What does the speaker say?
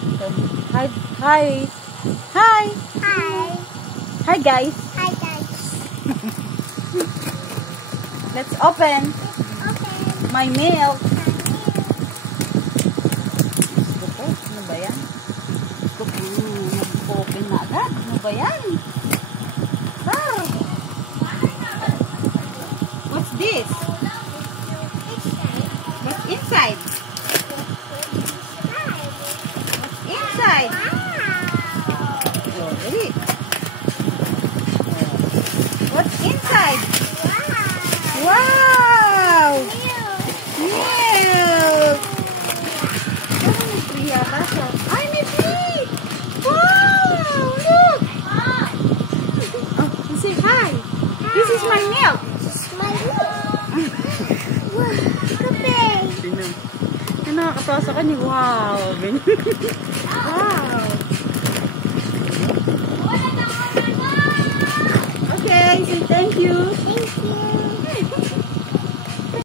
Hi. Hi. Hi. Hi. Hi guys. Hi guys. Let's open Okay. my milk. Gusto ko. Ano ba yan? Gusto ko. Nag-open na agad. Ano ba yan? Ah. What's this? What's inside? Inside. Oh, really? What's inside? Wow! Milk! Oh, may free yata siya. Ay, may free! Wow! Look! Oh, say hi. This is my milk. Ano, nakakatawa sa kanya. Wow! Wow! Okay, say thank you. Thank you.